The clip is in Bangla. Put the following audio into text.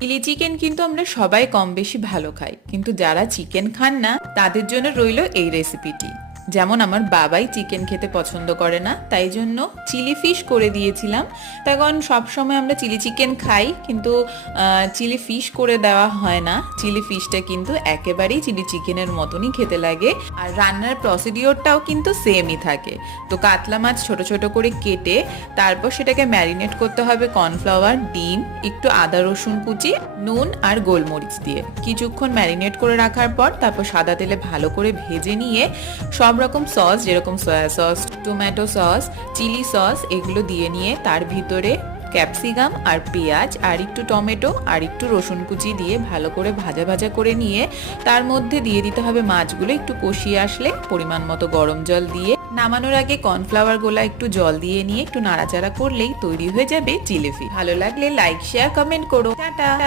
চিলি চিকেন কিন্তু আমরা সবাই কম বেশি ভালো খাই, কিন্তু যারা চিকেন খান না তাদের জন্য রইলো এই রেসিপিটি। যেমন আমার বাবাই চিকেন খেতে পছন্দ করে না, তাই জন্য চিলি ফিশ করে দিয়েছিলাম। তখন সবসময় আমরা চিলি চিকেন খাই, কিন্তু চিলি ফিশ করে দেওয়া হয় না। চিলি ফিশটা কিন্তু একেবারেই চিলি চিকেনের মতনই খেতে লাগে, আর রান্নার প্রসিডিওরটাও কিন্তু সেমই থাকে। তো কাতলা মাছ ছোট ছোট করে কেটে তারপর সেটাকে ম্যারিনেট করতে হবে কর্নফ্লাওয়ার, ডিম, একটু আদা রসুন কুচি, নুন আর গোলমরিচ দিয়ে কিছুক্ষণ ম্যারিনেট করে রাখার পর তারপর সাদা তেলে ভালো করে ভেজে নিয়ে সব রকম সস, যেরকম soya sauce, tomato sauce, chilli sauce, এগুলো দিয়ে নিয়ে তার ভিতরে ক্যাপসিকাম আর পেঁয়াজ আর একটু টমেটো আর একটু রসুন কুচি দিয়ে ভালো করে ভাজা ভাজা করে নিয়ে তার মধ্যে দিয়ে দিতে হবে মাছগুলো। একটু কষিয়ে আসলে পরিমাণ মতো গরম জল দিয়ে নামানোর আগে কর্নফ্লাওয়ার গোলা একটু জল দিয়ে নিয়ে একটু নাড়াচাড়া করলেই তৈরি হয়ে যাবে চিলি ফিশ। ভালো লাগলে লাইক, শেয়ার, কমেন্ট করো। টাটা।